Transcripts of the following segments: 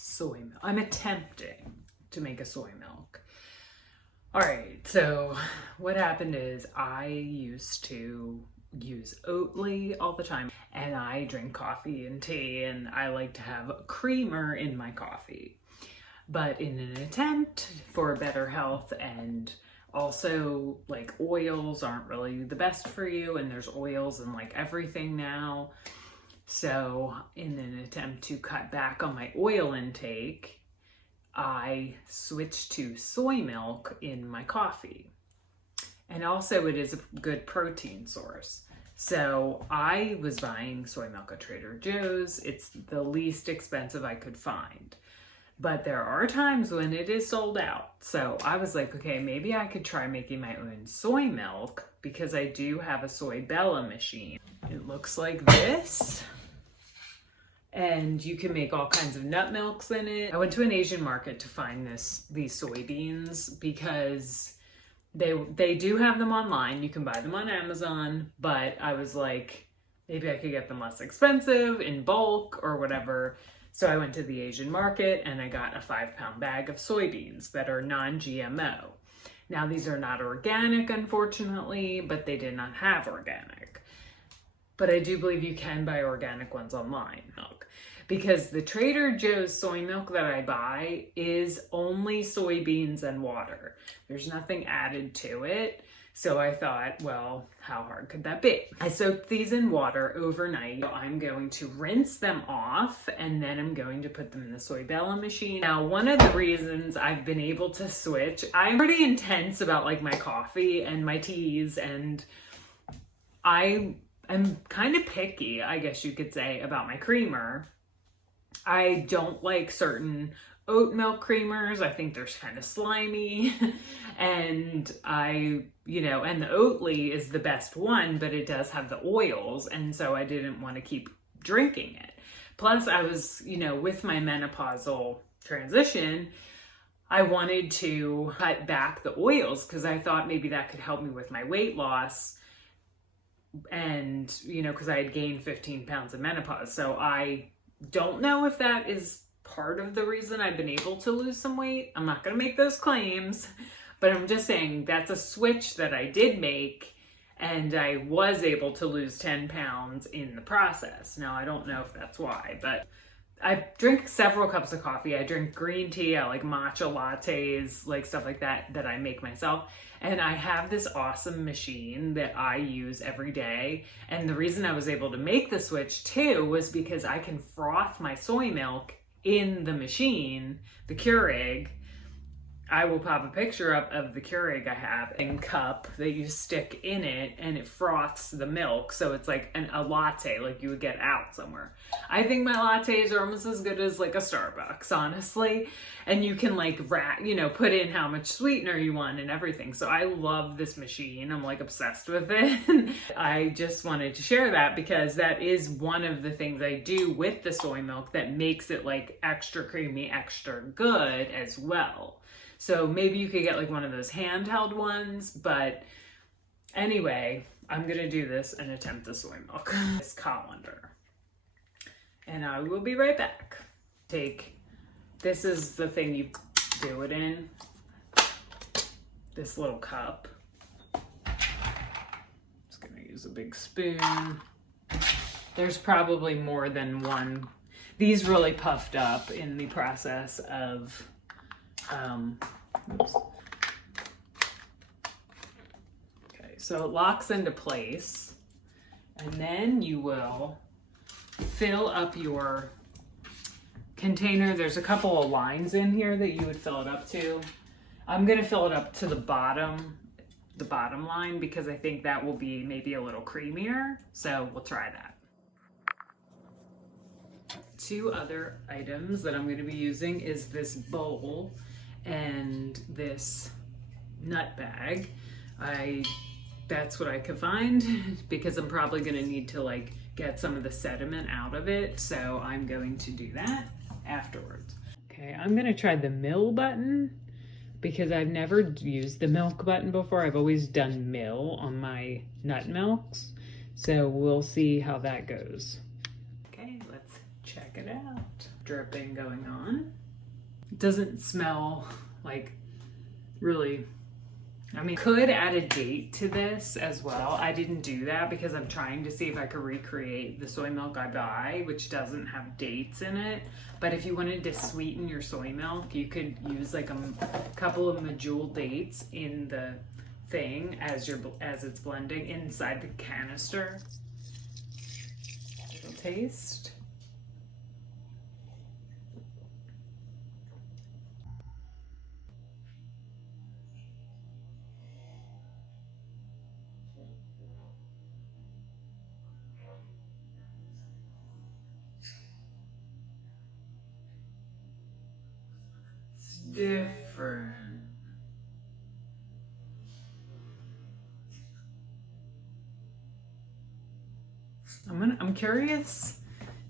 soy milk. I'm attempting to make a soy milk. All right, so what happened is I used to use Oatly all the time, and I drink coffee and tea, and I like to have a creamer in my coffee. But in an attempt for better health, and also like oils aren't really the best for you, and there's oils in like everything now. So in an attempt to cut back on my oil intake, I switched to soy milk in my coffee. And also it is a good protein source. So I was buying soy milk at Trader Joe's. It's the least expensive I could find. But there are times when it is sold out. So I was like, okay, maybe I could try making my own soy milk because I do have a Soyabella machine. It looks like this. And you can make all kinds of nut milks in it. I went to an Asian market to find these soybeans because they do have them online. You can buy them on Amazon, but I was like, maybe I could get them less expensive in bulk or whatever. So I went to the Asian market and I got a 5-pound bag of soybeans that are non-GMO. Now these are not organic, unfortunately, but they did not have organic. But I do believe you can buy organic ones online, milk, because the Trader Joe's soy milk that I buy is only soybeans and water. There's nothing added to it. So I thought, well, how hard could that be? I soaked these in water overnight. I'm going to rinse them off and then I'm going to put them in the Soybella machine. Now, one of the reasons I've been able to switch, I'm pretty intense about like my coffee and my teas, and I'm kind of picky, I guess you could say, about my creamer. I don't like certain oat milk creamers. I think they're kind of slimy. And and the Oatly is the best one, but it does have the oils. And so I didn't want to keep drinking it. Plus I was, with my menopausal transition, I wanted to cut back the oils because I thought maybe that could help me with my weight loss. And, because I had gained 15 pounds in menopause. So I don't know if that is part of the reason I've been able to lose some weight. I'm not going to make those claims, but I'm just saying that's a switch that I did make, and I was able to lose 10 pounds in the process. Now, I don't know if that's why, but I drink several cups of coffee. I drink green tea. I like matcha lattes, like stuff like that I make myself. And I have this awesome machine that I use every day. And the reason I was able to make the switch too was because I can froth my soy milk in the machine, the Keurig. I will pop a picture up of the Keurig I have in cup that you stick in it, and it froths the milk. So it's like a latte, like you would get out somewhere. I think my lattes are almost as good as like a Starbucks, honestly. And you can like put in how much sweetener you want and everything. So I love this machine. I'm like obsessed with it. I just wanted to share that because that is one of the things I do with the soy milk that makes it like extra creamy, extra good as well. So maybe you could get like one of those handheld ones, but anyway, I'm gonna do this and attempt the soy milk. This colander. And I will be right back. This is the thing you do it in, this little cup. Just gonna use a big spoon. There's probably more than one. These really puffed up in the process of oops. Okay, so it locks into place, and then you will fill up your container. There's a couple of lines in here that you would fill it up to. I'm going to fill it up to the bottom line because I think that will be maybe a little creamier. So we'll try that. Two other items that I'm going to be using is this bowl and this nut bag. That's what I could find because I'm probably going to need to like get some of the sediment out of it. So I'm going to do that afterwards. Okay, I'm going to try the mill button because I've never used the milk button before. I've always done mill on my nut milks. So we'll see how that goes. Okay, let's check it out. dripping going on. It doesn't smell like really, I mean, could add a date to this as well. I didn't do that because I'm trying to see if I could recreate the soy milk I buy, which doesn't have dates in it. But if you wanted to sweeten your soy milk, you could use like a couple of medjool dates in the thing as it's blending inside the canister. It'll taste. Different. I'm curious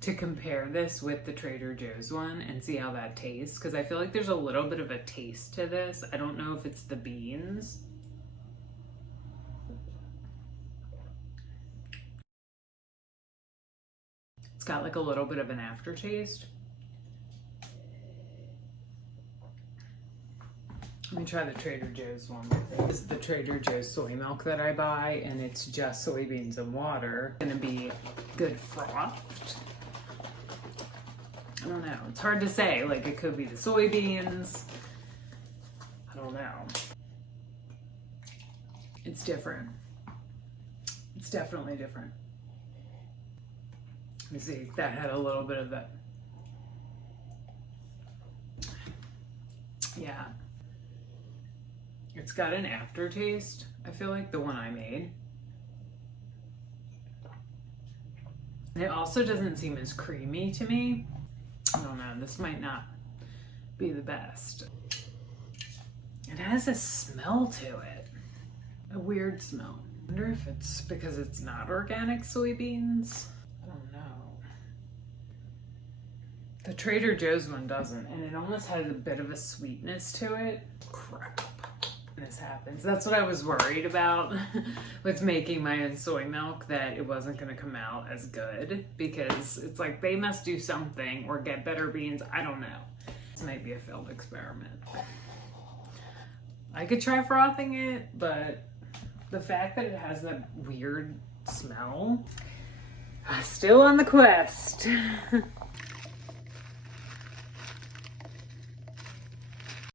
to compare this with the Trader Joe's one and see how that tastes, because I feel like there's a little bit of a taste to this. I don't know if it's the beans. It's got like a little bit of an aftertaste. Let me try the Trader Joe's one. This is the Trader Joe's soy milk that I buy, and it's just soybeans and water. It's gonna be good frothed. I don't know. It's hard to say. Like, it could be the soybeans. I don't know. It's different. It's definitely different. Let me see. That had a little bit of that. Yeah. It's got an aftertaste, I feel like, the one I made. And it also doesn't seem as creamy to me. I don't know, this might not be the best. It has a smell to it. A weird smell. I wonder if it's because it's not organic soybeans. I don't know. The Trader Joe's one doesn't, and it almost has a bit of a sweetness to it. Crap. This happens. That's what I was worried about with making my own soy milk, that it wasn't going to come out as good, because it's like they must do something or get better beans. I don't know. This might be a failed experiment. I could try frothing it, but the fact that it has that weird smell, I'm still on the quest.